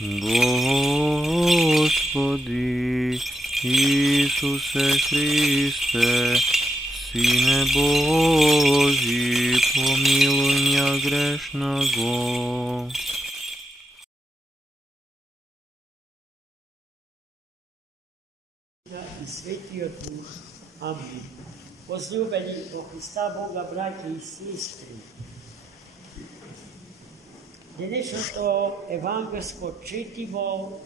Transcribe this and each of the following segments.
Господи Исусе Христе, Сине Божий, помилуй меня грешного. I Svetio Duh. Amen. Возлюбени до Христа Бога, браќа и сестри, денешното евангелско четиво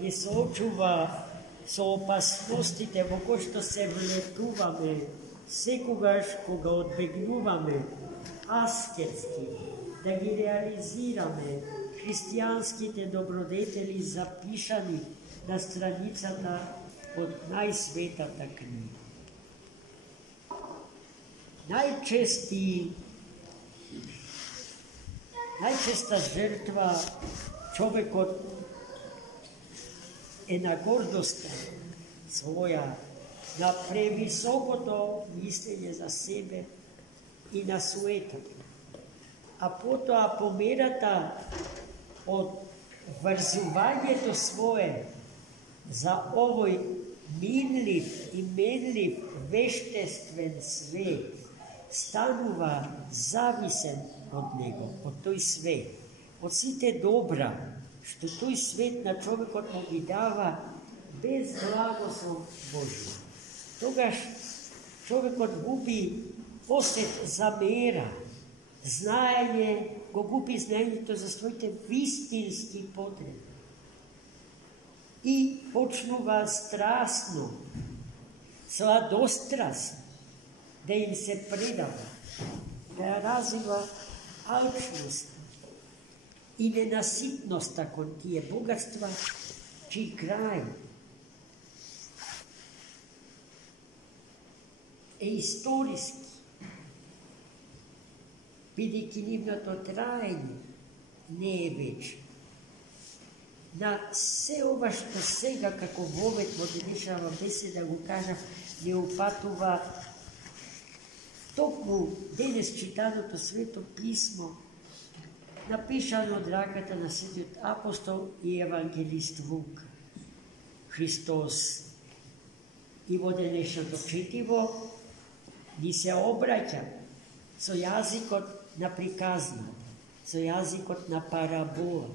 ни соочува со опасностите во кои што се влетуваме секогаш кога одбегнуваме аскетски да ги реализираме христијанските добродетели запишани на страницата од најсветата книга. Најчеста жртва човекот е на гордоста своја, на превисокото мислење за себе и на суетата. А потоа померата од врзувањето свое за овој минлив и менлив вештествен свет станува зависен од него, од тој свет, од сите добра што тој свет на човекот му ги дава без благослов Божи. Тогаш човекот губи посет за мера, знаење, го губи знаењето за своите вистински потреби. И почнува страстно, сладострастно да им се предава, да ја развива алчност и ненаситноста кон тие богатства, чиј крај е историски, бидејќи нивното траење не е вечно. На се ова што сега како вовет во денешната беседа го кажав, не упатува токму денес читаното Свето писмо, напишано од раката на светиот апостол и евангелист Лука. Христос и во денешното четиво ни се обраќа со јазикот на приказна, со јазикот на парабола.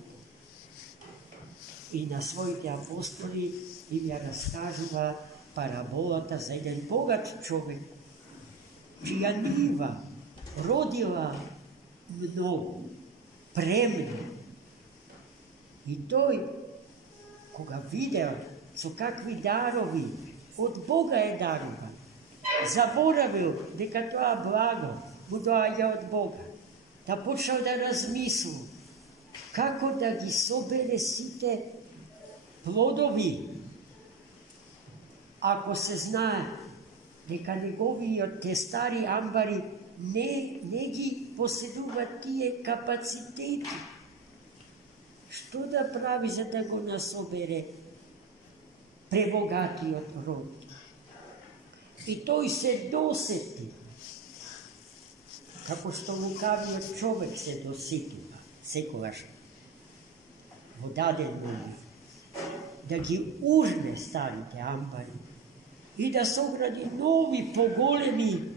И на своите апостоли им ја раскажува параболата за еден богат човек, чија нива родила многу, премногу. И тој, кога видел со какви дарови од Бога е даруван, заборавил дека тоа благо му доаѓа од Бога, да почнал да размислува како да ги собере сите плодови, ако се знае дека неговиот те стари амбари не ги поседуваат тие капацитети. Што да прави за да го насобере пребогатиот род? И тој се досети, како што лукавиот човек се досетува секогаш во даден момент, да ги ужне старите амбари и да согради нови, поголеми,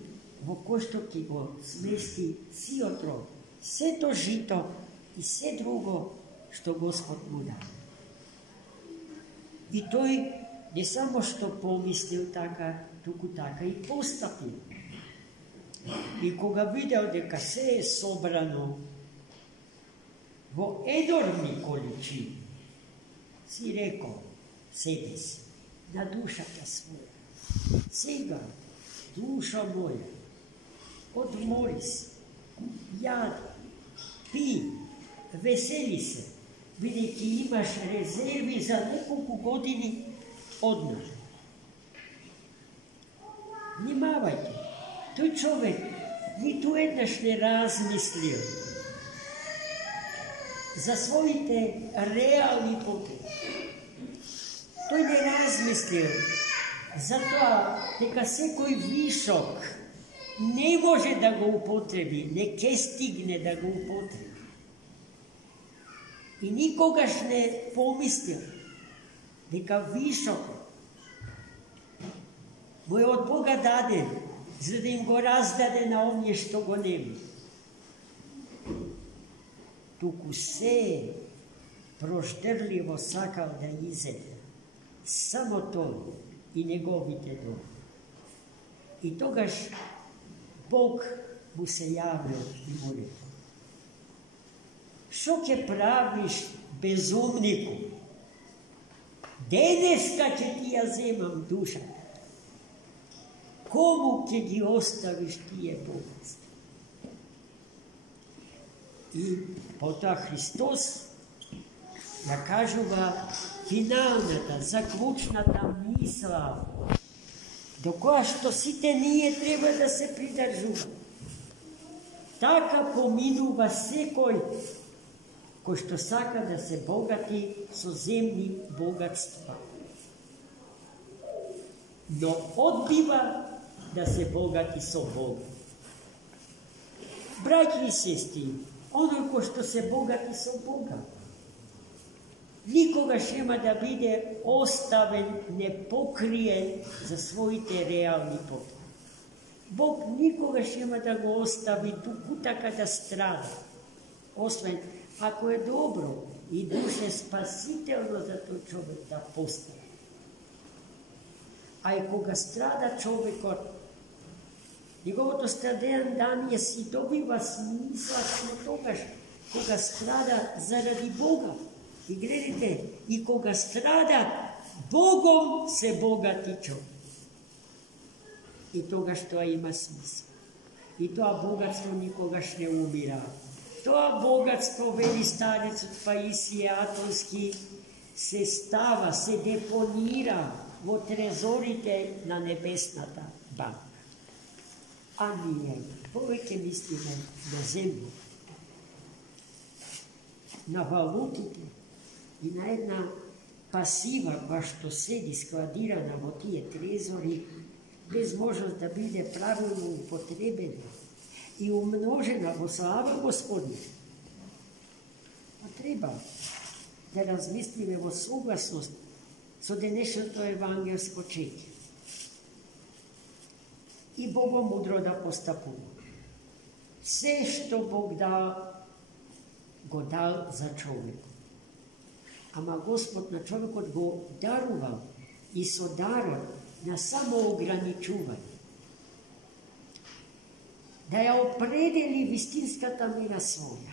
во кои што ќе го смести сиот род, сето жито и се друго што Господ му даде. И тој не само што помислил така, туку така и постапил. И кога видел дека се е собрано во едорни количини, си рекол себе си, на душата своја: сега, душа моја, одмори се, јади, пи, весели се, бидејќи имаш резерви за неколку години однапред. Внимавајте, тој човек ниту еднаш не размислил за своите реални потреби. Тој не размислил за тоа дека секој вишок не може да го употреби, не ќе стигне да го употреби. И никогаш не помислил дека вишоко му е од Бога даден, за да им го раздаде на оние што го нема. Туку се прождрливо сакал да изеде само тој и неговите доми. И тогаш Бог му се јавил и му рекол: шо ќе правиш, безумнику? Денеска ќе ти ја земам душата. Кому ќе ги оставиш тие богатства? И потоа Христос ја кажува финалната, заклучната мисла, до која што сите ние треба да се придржуваме. Така поминува секој кој што сака да се богати со земни богатства, но одбива да се богати со Бога. Браќи и сестри, оној кој што се богати со Бога, никогаш нема да биде оставен непокриен за своите реални потреби. Бог никогаш нема да го остави туку така да страда, освен ако е добро и душе спасително за тој човек да постане. А и кога страда човекот, неговото страдање си добива смисла тогаш кога страда заради Бога. И гледате, и кога страда, Богом се богати човек. И тогаш тоа има смисла. И тоа богатство никогаш не умира. Тоа богатство, вели старецот Паисije Атонски, се става, се депонира во трезорите на небесната банка. А ние повеќе мислиме на земја, на валутите и на една пасива која што седи складирана во тие трезори, без можност да биде правилно употребена и умножена во слава Господня. А треба да размислиме во согласност со денешното евангелско чење и богомудро да постапуваме. Се што Бог дал, го дал за човек. Ама Господ на човекот го дарувал и со дарот на самоограничување. Да ја определи вистинската мера своја.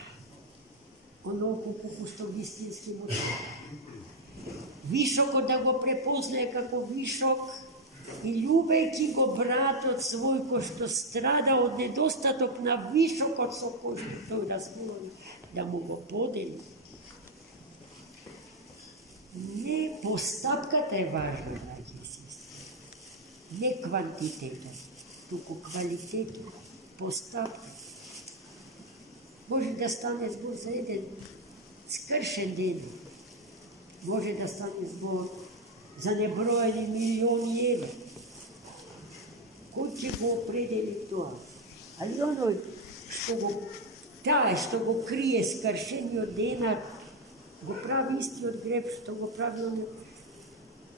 Оноку колку што вистински му треба. Вишокот да го препознае како вишок и љубејќи го братот свој кој што страда од недостаток на вишокот со кој што тој разболи, да му го подели. Не постапката е важна, браќи и сестри. Не квантитетот, туку квалитетот, постапка. Може да стане збор за еден скршен ден. Може да стане збор за неброени милиони евра. Кој ќе го определи тоа? Али оној што го крие скршениот денар, го прави истиот греб што го прави оној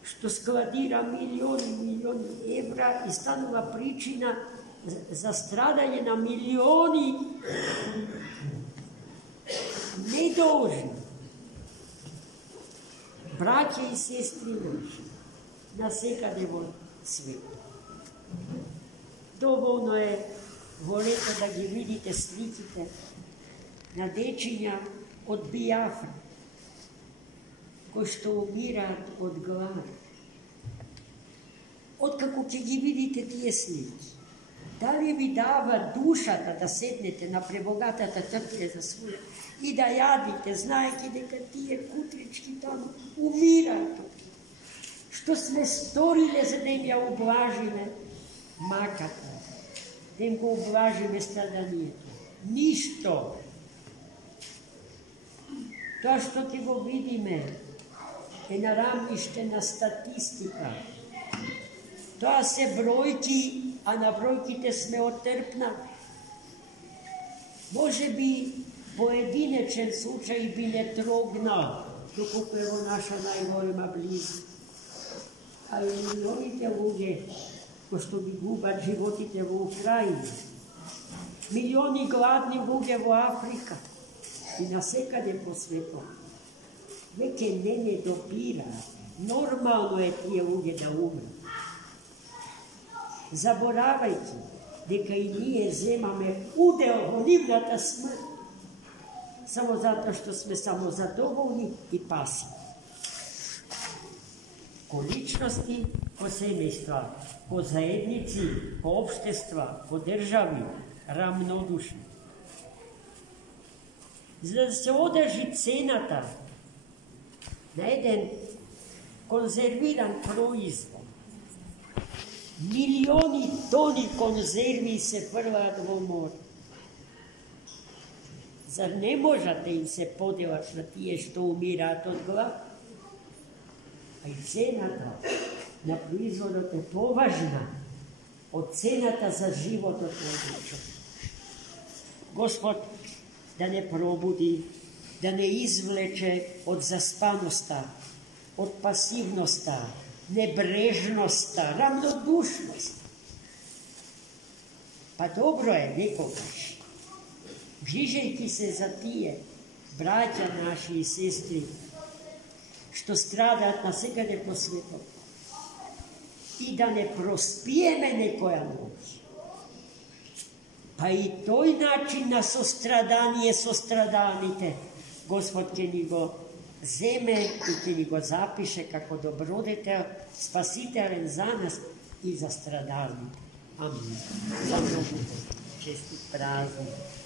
што складира милиони евра и станува причина за страдање на милиони недолжни. Браќа и сестри наши, насекаде во светот. Доволно е во лето да ги видите сликите на дечиња од Биафра, кои што умираат од глад. Откако ќе ги видите тие слики, дали ви дава душата да седнете на пребогатата трпеле за своја и да јадите, знаеки дека тие кутрички таму умираат? Што сме сториле за да им ја облажиме маката, да им го облажиме страданието? Ништо. Тоа што ќе го видиме е на рамниште на статистика. Тоа се бројки, а на бројките сме отрпнати. Може би Pojedinečen slučaj bi ne trogna, dok evo naša najgorema blizu. A i milionite luge, ko što bi gubat životite u Ukrajini. Milioni gladni luge u Afrika i nasekade po svetu. Neke ne dopira. Normalno je tije luge da umre. Zaboravajte, deka i nije zema me udeo honivnata smrt. Samo zato što sme samo zadovoljni i pasivni. Ko ličnosti, ko semejstva, ko zajednici, ko opštestva, ko državi, ravnodušni. Da se održi cenata na jedan konzerviran proizvod. Milioni toni konzervi se prva do mora. Zar ne možete im se podjelati na tije što umirate od glada? A i cenata na proizvodu je považna od cenata za život od čovjeka. Gospod da ne probudi, da ne izvleče od zaspanosti, od pasivnosti, nebrežnosti, ravnodušnosti. Pa dobro je nekogaš. Grižajte se za tije, braća naši i sestri, što stradat na svegade po svijetu. I da ne prospijeme nekoja noć. Pa i toj način na sostradanije sostradanite. Gospod će njego zeme i će njego zapiše kako dobrodetel, spasitelem za nas i za stradalnike. Amin. Za mnogo čestit praznik.